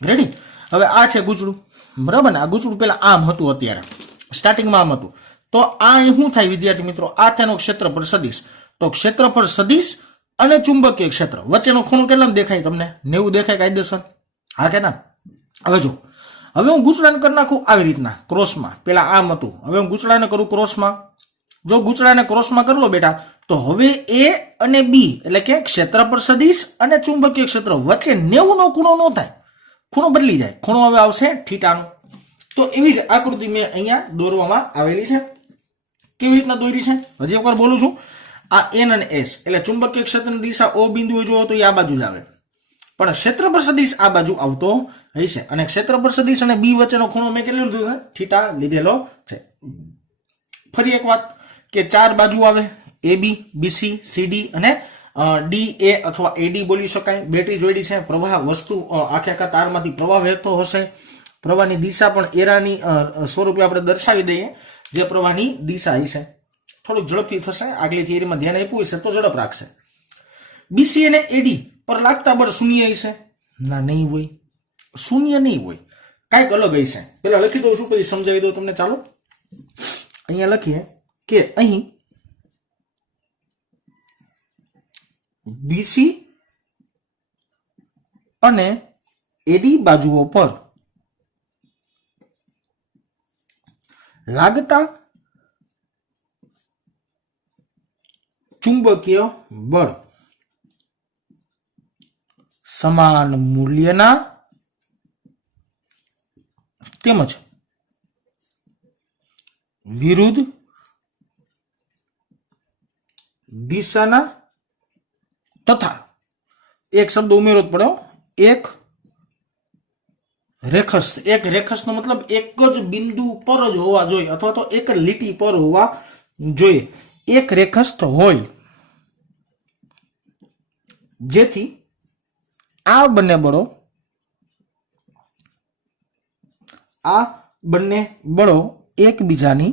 રેડી? હવે આ છે ગૂંચળું, બરાબર ને? આ ગૂંચળું પેલા આમ હતું, અત્યારે સ્ટાર્ટિંગમાં આમ હતું. તો આ શું થાય વિદ્યાર્થી મિત્રો? આ તેનો ક્ષેત્ર પર સદિશ. તો ક્ષેત્ર પર સદિશ અને ચુંબકીય ક્ષેત્ર વચ્ચેનો ખૂણો કેટલામ દેખાય તમને? 90 દેખાય કાયદેસર? હા કે ના? હવે જો, હવે હું ગૂંચળાને કરી નાખું આવી રીતના ક્રોસમાં. પેલા આમ હતું, હવે હું ગૂંચળાને કરું ક્રોસમાં. જો ગૂંચળાને ક્રોસમાં કરી લો બેટા, તો હવે A અને B એટલે કે ક્ષેત્ર પર સદિશ અને ચુંબકીય ક્ષેત્ર વચ્ચે 90 નો ખૂણો ન થાય, ખૂણો બદલી જાય. ખૂણો હવે આવશે θ નો. તો એવી જ આકૃતિ મેં અહીંયા દોરવામાં આવેલી છે. કેવી રીતના દોરી છે હજી એકવાર બોલું છું. આ N અને S એટલે ચુંબકીય ક્ષેત્રની દિશા O બિંદુએ જો તો એ આ બાજુ જ આવે, પણ ક્ષેત્ર પર સદિશ આ બાજુ આવતો હશે. અને ક્ષેત્ર પર સદિશ અને B વચ્ચેનો ખૂણો મેં કેટલો લીધો છે? θ લીધેલો છે. ફરી એક વાત કે 4 બાજુ આવે, AB, BC, CD અને DA અથવા AD બોલી શકાય. બેટરી જોડી છે, પ્રવાહ વસ્તુ આખા તારમાંથી પ્રવાહ વહેતો હશે. પ્રવાહની દિશા પણ એરાની સ્વરૂપે આપણે દર્શાવી દઈએ, જે પ્રવાહની દિશા હશે. થોડુંક ઝડપથી થશે, આગલી થિયરીમાં ધ્યાન આપ્યું હશે તો ઝડપ રાખશે. BC અને AD પર લાગતા બળ શૂન્ય હશે? ના, નહીં હોય, શૂન્ય નહીં હોય, કાંઈક અલગ હશે. પેલા લખી દઉં છું, પછી સમજાવી દઉં તમને. ચાલો અહીંયા લખીએ કે અહીં BC અને એડી બાજુઓ પર લાગતા ચુંબકીય બળ સમાન મૂલ્યના તેમજ વિરુદ્ધ દિશાના તથા એક શબ્દ ઉમેરો જ પડ્યો એક રેખસ્થ નો મતલબ એક જ બિંદુ પર જ હોવા જોઈએ અથવા તો એક લીટી પર હોવા જોઈએ એક રેખસ્થ હોય જેથી આ બંને બળો એકબીજાની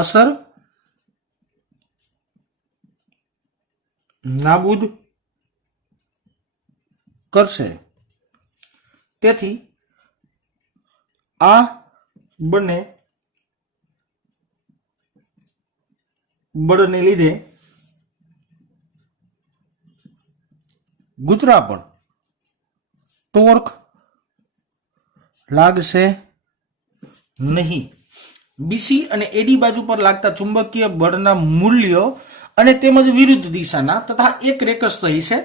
અસર નાબૂદ કરશે તેથી આ બંને બળને લીધે ગુચરા પર ટોર્ક લાગશે નહીં બીસી અને એડી બાજુ પર લાગતા ચુંબકીય બળના મૂલ્યો અને તેમજ વિરુદ્ધ દિશાના તથા એક રેખસ્થ હશે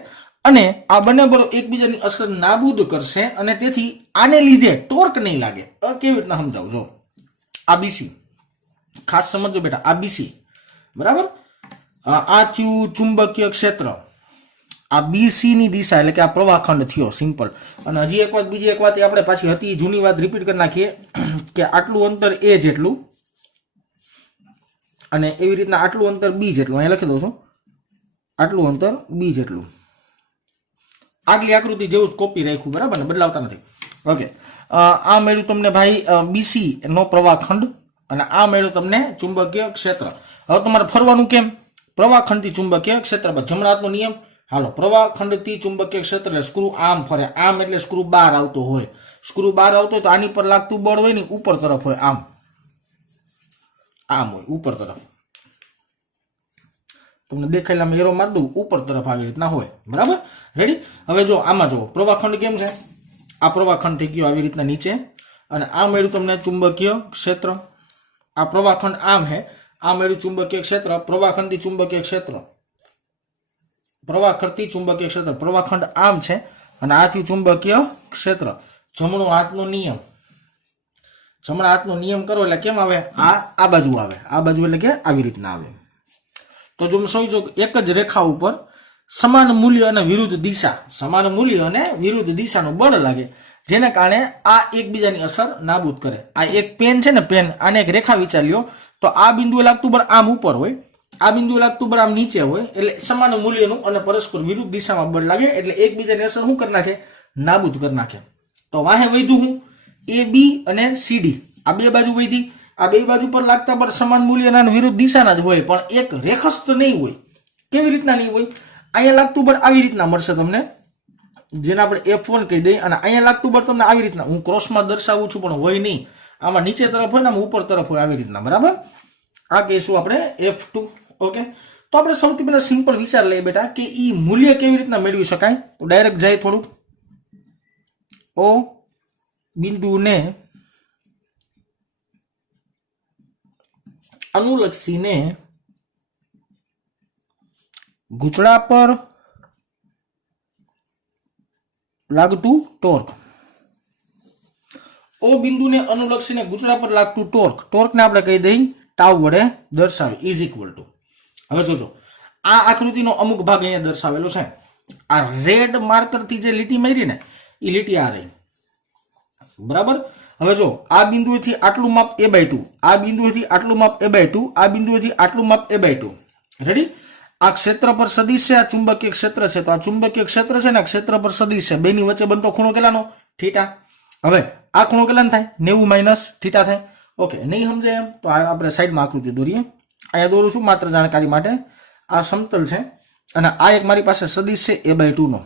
અને આ બંને બળો એકબીજાની અસર નાબૂદ કરશે અને તેથી આને લીધે ટોર્ક નહીં લાગે. કેવી રીતના સમજાવું જો આ બીસી ખાસ સમજો બેટા આ બીસી બરાબર આ થયું ચુંબકીય ક્ષેત્ર આ બીસી ની દિશા એટલે કે આ પ્રવાહખંડ થયો સિમ્પલ અને હજી એક વાત બીજી એક વાત આપણે પાછી હતી જૂની વાત રિપીટ કરી નાખીએ કે આટલું અંતર એ જેટલું અને એવી રીતના આટલું અંતર બી જેટલું અહીંયા લખી દઉં છું આટલું અંતર બી જેટલું આગલી આકૃતિ જેવું જ કોપી રાખ્યું બરાબર ને બદલાવતા નથી. ઓકે આ મળ્યું તમને ભાઈ બીસી નો પ્રવાહખંડ અને આ મળ્યું તમને ચુંબકીય ક્ષેત્ર. હવે તમારે ફરવાનું કેમ પ્રવાહખંડથી ચુંબકીય ક્ષેત્ર પર જમણા હાથનો નિયમ હાલો પ્રવાહખંડથી ચુંબકીય ક્ષેત્ર એટલે સ્ક્રૂ આમ ફરે આમ એટલે સ્ક્રૂ બહાર આવતો હોય સ્ક્રૂ બહાર આવતો હોય તો આની પર લાગતું બળ હોય ને ઉપર તરફ હોય આમ હોય ઉપર તરફ તમને દેખાયેલા એરો માર દઉં ઉપર તરફ આવી રીતના હોય બરાબર રેડી. હવે જો આમાં જો પ્રવાહખંડ કેમ છે આ પ્રવાહખંડ થઈ ગયો આવી રીતના નીચે અને આ મળ્યું તમને ચુંબકીય ક્ષેત્ર આ પ્રવાહખંડ આમ હે આ મળ્યું ચુંબકીય ક્ષેત્ર પ્રવાહખંડથી ચુંબકીય ક્ષેત્ર પ્રવાહખંડથી ચુંબકીય ક્ષેત્ર પ્રવાહખંડ આમ છે અને આ થયું ચુંબકીય ક્ષેત્ર. જમણો હાથનો નિયમ કરો એટલે કેમ આવે આ બાજુ આવે આ બાજુ એટલે કે આવી રીતના આવે. તો જો સમજો એક જ રેખા ઉપર સમાન મૂલ્ય અને વિરુદ્ધ દિશાનું બળ લાગે જેને કારણે આ એકબીજાની અસર નાબૂદ કરે. આ એક પેન છે ને પેન આને એક રેખા વિચાર લ્યો તો આ બિંદુએ લાગતું બળ આમ ઉપર હોય આ બિંદુએ લાગતું બળ આમ નીચે હોય એટલે સમાન મૂલ્યનું અને પરસ્પર વિરુદ્ધ દિશામાં બળ લાગે એટલે એકબીજાની અસર શું કરી નાખે નાબૂદ કરી નાખે. તો વાહે વધ્યું હું એ બી અને સીડી આ બે બાજુ વધી આ બે બાજુ પર લાગતા બળ સમાન મૂલ્યના વિરુદ્ધ દિશાના જ હોય પણ એક રેખસ્થ નહીં હોય. કેવી રીતના નહીં હોય અહીંયા લાગતું બળ આવી રીતના મળશે તમને જેને આપણે F1 કહી દઈએ અને અહીંયા લાગતું બળ તમને આવી રીતના હું ક્રોસમાં દર્શાવું છું પણ હોય નહીં આમાં નીચે તરફ હોય ને આમાં ઉપર તરફ હોય આવી રીતના બરાબર. આ કહીશું આપણે F2. ઓકે તો આપણે સૌથી પહેલા સિમ્પલ વિચાર લઈએ બેટા કે ઈ મૂલ્ય કેવી રીતના મેળવી શકાય. તો ડાયરેક્ટ જાય થોડુંક ઓ બિંદુને અનુલક્ષીને ગૂંચળા પર લાગતું ટોર્ક ઓ બિંદુને અનુલક્ષીને ગૂંચળા પર લાગતું ટોર્કને આપણે કહી દઈએ ટાઉ વડે દર્શાવી ઇઝ ઇક્વલ ટુ. હવે જોજો આ આકૃતિનો અમુક ભાગ અહીંયા દર્શાવેલો છે આ રેડ માર્કરથી જે લીટી મારી ને એ લીટી આ રહી બરાબર. હવે જો આ બિંદુએથી આટલું માપ a/2 આ બિંદુએથી આટલું માપ a/2 આ બિંદુએથી આટલું માપ a/2 રેડી. આ ક્ષેત્ર પર સદિશ છે આ ચુંબકીય ક્ષેત્ર છે તો આ ચુંબકીય ક્ષેત્ર છે ને ક્ષેત્ર પર સદિશ છે બેની વચ્ચે બનતો ખૂણો કેટલાનો થીટા. હવે આ ખૂણો કેટલાનો થાય 90 - થીટા થાય. ઓકે નહીં સમજાય એમ તો આપણે સાઈડમાં આકૃતિ દોરીએ અહીંયા દોરું છું માત્ર જાણકારી માટે. આ સમતલ છે અને આ એક મારી પાસે સદિશ છે a/2 નો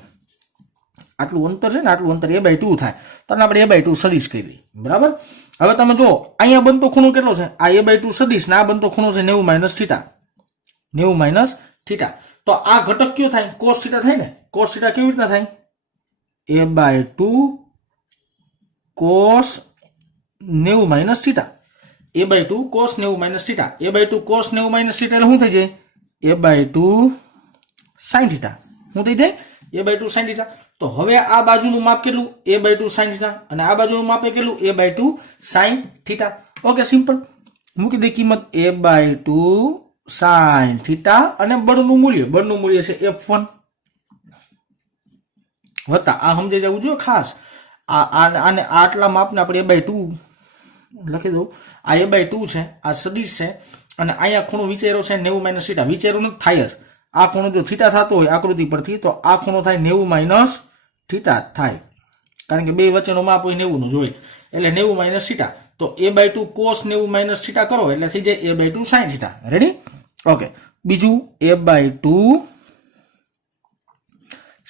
આટલું અંતર છે ને આટલું અંતર a/2 થાય તો આપણે a/2 સદિશ કહી દઈએ બરાબર. હવે તમે જો અહીંયા બનતો ખૂણો કેટલો છે આ a/2 સદિશ ને આ બનતો ખૂણો છે 90 - થીટા 90 - થીટા. તો આ ઘટક કયો થાય? cos θ થાય ને. cos θ કેવી રીતના થાય? a/2 cos 90 minus θ. a/2 cos 90 minus θ. a/2 cos 90 minus θ એટલે શું થઈ જાય? a/2 sin θ. શું થઈ જાય? a/2 sin θ. તો હવે આ બાજુનું માપ કેટલું? a/2 sin θ. અને આ બાજુનું માપ કેટલું? a/2 sin θ. Okay, simple. મૂકી દે કિંમત a/2 sin θ અને બળનું મૂલ્ય છે F1 વત્તા આ સમજાઈ જવું જોઈએ ખાસ. આને આટલા માપને આપણે a/2 લખી દઉં. આ a/2 છે, આ સદિશ છે અને અહીંયા ખૂણો વિચાર્યો છે 90 માઇનસ θ. વિચાર્યું નથી, થાય જ. આ ખૂણો જો θ થતો હોય આકૃતિ પરથી તો આ ખૂણો થાય 90 માઇનસ θ થાય, કારણ કે બે વચ્ચેનો માપ હોય 90 નો જોઈએ એટલે 90 માઇનસ θ. તો a/2 cos 90 માઇનસ θ કરો એટલે થઈ જાય a/2 sin θ. રેડી? ઓકે. બીજું a/2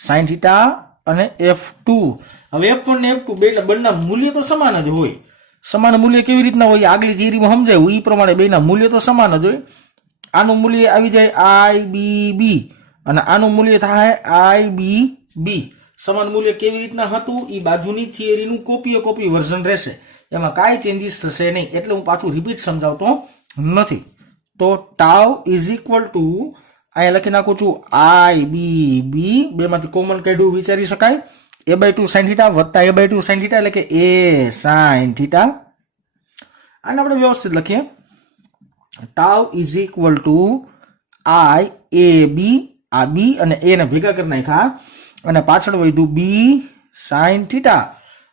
sin θ અને F2. હવે F1 ને F2 બેના મૂલ્ય તો સમાન જ હોય. સમાન મૂલ્ય કેવી રીતના હોય? આગલી થિયરીમાં સમજાયું એ પ્રમાણે બેના મૂલ્ય તો સમાન જ હોય. આનું મૂલ્ય આવી જાય IBB અને આનું મૂલ્ય થાય IBB. સમાન મૂલ્ય કેવી રીતના હતું? એ બાજુની થિયરીનું કોપી વર્ઝન રહેશે, એમાં કાંઈ ચેન્જીસ થશે નહીં, એટલે હું પાછું રિપીટ સમજાવતો નથી. તો ટાઉ ઇઝ ઇક્વલ ટુ અહીંયા લખી નાખું છું IBB. બેમાંથી કોમન કાઢ્યું વિચારી શકાય. a/2 sin θ વત્તા a/2 sin θ એટલે કે a sin θ. આને આપણે વ્યવસ્થિત લખીએ. Tau is equal two IAB. આ b અને a ને ભેગા કરી નાખ્યા અને પાછળ વધ્યું b sin θ.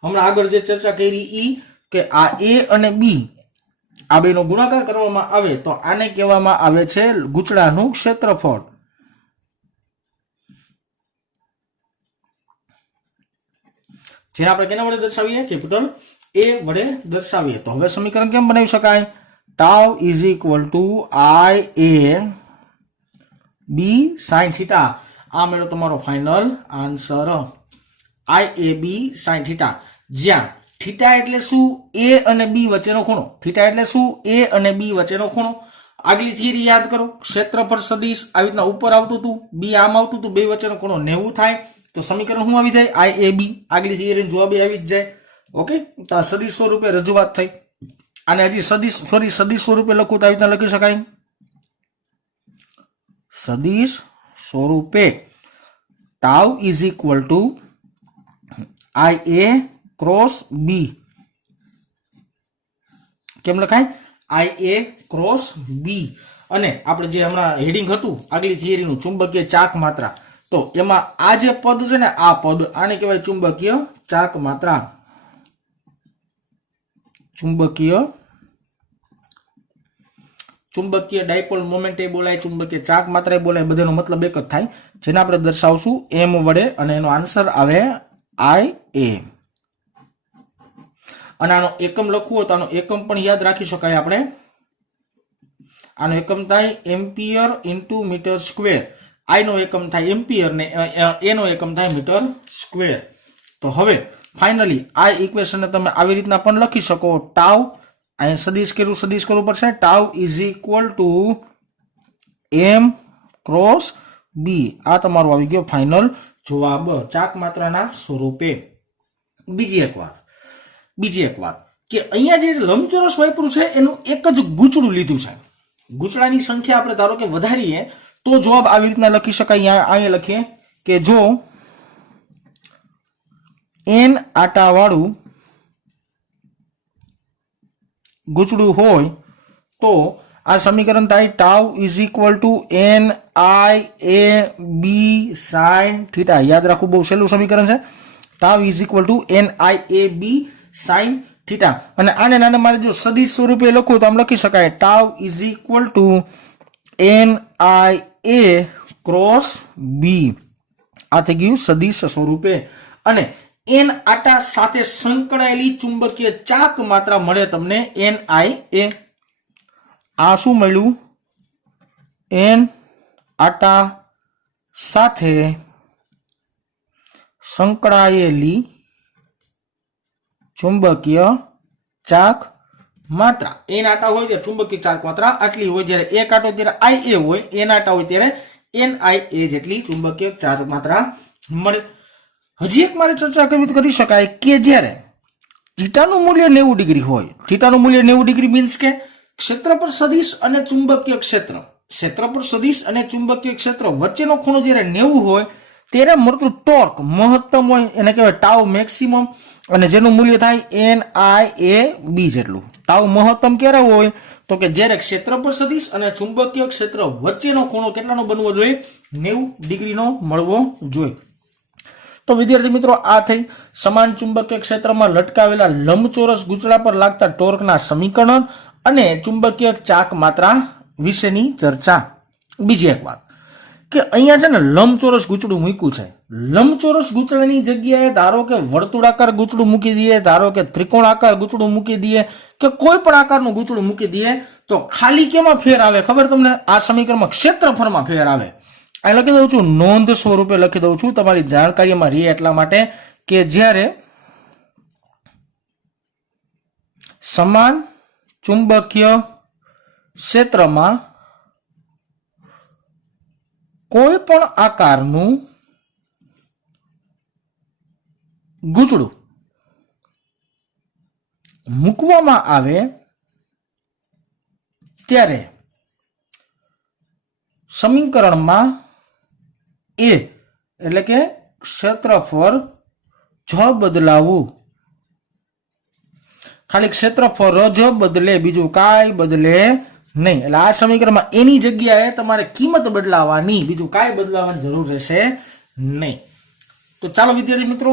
હમણાં આગળ જે ચર્ચા કરી ઈ કે આ a અને b આ બેનો ગુણાકાર કરવામાં આવે તો આને કહેવામાં આવે છે ગૂંચળાનું ક્ષેત્રફળ. જે આપણે કેના વડે દર્શાવીએ? કેપિટલ A વડે દર્શાવીએ. તો હવે સમીકરણ કેમ બનાવી શકાય? Tau is equal two IAB sin θ. આ મેળો તમારો ફાઇનલ આન્સર. IAB sin θ. જ્યાં થીટા એટલે શું? A અને B વચ્ચેનો ખૂણો. થીટા એટલે શું? A અને B વચ્ચેનો ખૂણો. આગલી થિયરી યાદ કરો. ક્ષેત્રફળ સદિશ આવી રીતના ઉપર આવતું હતું, B આમ આવતું હતું, બે વચ્ચેનો ખૂણો 90 થાય. તો સમીકરણ શું આવી જાય? IAB. આગલી થિયરીનો જવાબ આવી જ જાય. ઓકે, તો આ સદિશ સ્વરૂપે રજૂઆત થઈ. અને હજી સદિશ સ્વરૂપે લખું તો આવી રીતના લખી શકાય. સદિશ સ્વરૂપે tau is equal two IA cross B. કેમ લખાય? IA cross B. અને આપણે જે હમણાં હેડિંગ હતું આગલી થિયરીનું ચુંબકીય ચાક માત્રા, તો એમાં આ જે પદ છે ને, આ પદ આને કહેવાય ચુંબકીય ચાક માત્રા. ચુંબકીય ડાયપોલ મોમેન્ટ એ બોલાય, ચુંબકીય ચાક માત્રા એ બોલાય, બધાનો મતલબ એક જ થાય. જેને આપણે દર્શાવશું m વડે અને એનો આન્સર આવે IA. અને આનો એકમ લખવું હોય તો આનો એકમ પણ યાદ રાખી શકાય આપણે. આનો એકમ થાય ampere into metre square. I નો એકમ થાય એમ્પિયર ને A નો એકમ થાય મીટર સ્ક્વેર. તો હવે ફાઇનલી આ ઇક્વેશનને તમે આવી રીતના પણ લખી શકો. ટાઉ અહીંયા સદિશ કરવું પડશે. Tau is equal two M cross B. આ તમારો આવી ગયો ફાઇનલ જવાબ ચાક માત્રાના સ્વરૂપે. બીજી એક વાત કે અહીંયા જે લંબચોરસ વાપર્યું છે એનું એક જ ગૂંચળું લીધું છે. ગૂંચળાની સંખ્યા આપણે ધારો કે વધારીએ તો જવાબ આવી રીતના લખી શકાય. અહીંયા લખીએ કે જો n આટા વાળું ગૂંચળું હોય તો આ સમીકરણ થાય tau is equal two NIAB sin θ. યાદ રાખવું બહુ સહેલું સમીકરણ છે. Tau is equal two NIAB sin θ. અને આને નાને મારે જો સદિશ સ્વરૂપે લખું તો આમ લખી શકાય tau is equal two NIA cross B. આ થઈ ગયું સદિશ સ્વરૂપે. અને n આટા સાથે સંકળાયેલી ચુંબકીય ચાક માત્રા મળે તમને NIA. આ શું મળ્યું? n આટા સાથે સંકળાયેલી ચુંબકીય ચાક માત્રા. n આટા હોય ત્યારે ચુંબકીય ચાક માત્રા આટલી હોય, જ્યારે એક આટો ત્યારે IA હોય, n આટા હોય ત્યારે NIA જેટલી ચુંબકીય ચાર્જ માત્રા મળે. હજી એક મારે ચર્ચા કરી શકાય કે જ્યારે થીટાનું મૂલ્ય 90 ડિગ્રી હોય, થીટાનું મૂલ્ય 90 ડિગ્રી મીન્સ કે ક્ષેત્રફળ સદિશ અને ચુંબકીય ક્ષેત્રફળ સદિશ અને ચુંબકીય ક્ષેત્ર વચ્ચેનો ખૂણો જ્યારે 90 હોય ત્યારે મળતું ટોર્ક મહત્તમ હોય, એને કહેવાય ટાઉ મેક્સિમમ, અને જેનું મૂલ્ય થાય NIAB જેટલું. ટાઉ મહત્તમ ક્યારે હોય તો કે જ્યારે ક્ષેત્રફળ સદિશ અને ચુંબકીય ક્ષેત્ર વચ્ચેનો ખૂણો કેટલાનો બનવો જોઈએ? 90 ડિગ્રીનો મળવો જોઈએ. તો વિદ્યાર્થી મિત્રો, આ થઈ સમાન ચુંબકીય ક્ષેત્રમાં લટકાવેલા લંબચોરસ ગૂંચળા પર લાગતા ટોર્કના સમીકરણ અને ચુંબકીય ચાક માત્રા વિશેની ચર્ચા. બીજી એક વાત કે અહીંયા છે ને લંબચોરસ ગૂંચળું મૂક્યું છે. લંબચોરસ ગૂંચળાની જગ્યાએ ધારો કે વર્તુળાકાર ગૂંચળું મૂકી દઈએ, ધારો કે ત્રિકોણાકાર ગૂંચળું મૂકી દઈએ, કે કોઈ પણ આકારનું ગૂંચળું મૂકી દઈએ તો ખાલી કેમાં ફેર આવે ખબર તમને? આ સમીકરણમાં ક્ષેત્રફળમાં ફેર આવે. અહીં લખી દઉં છું, નોંધ સ્વરૂપે લખી દઉં છું, તમારી જાણકારીમાં રહે એટલા માટે કે જ્યારે સમાન ચુંબકીય ક્ષેત્રમાં કોઈ પણ આકારનું ગૂંચળું મૂકવામાં આવે ત્યારે સમીકરણમાં એ એટલે કે ક્ષેત્રફળ જ બદલાવું, ખાલી ક્ષેત્રફળ જ બદલે, બીજું કાંઈ બદલે નહીં. એટલે આ સમીકરણમાં એની જગ્યાએ તમારે કિંમત બદલાવાની, બીજું કાંઈ બદલાવાની જરૂર રહેશે નહીં. તો ચાલો વિદ્યાર્થી મિત્રો,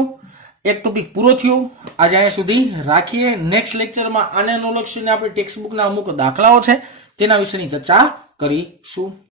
એક ટોપિક પૂરો થયો. આજે અહીંયા સુધી રાખીએ. નેક્સ્ટ લેક્ચરમાં આને અનુલક્ષીને આપણે ટેક્સ્ટબુકના અમુક દાખલાઓ છે તેના વિશેની ચર્ચા કરીશું.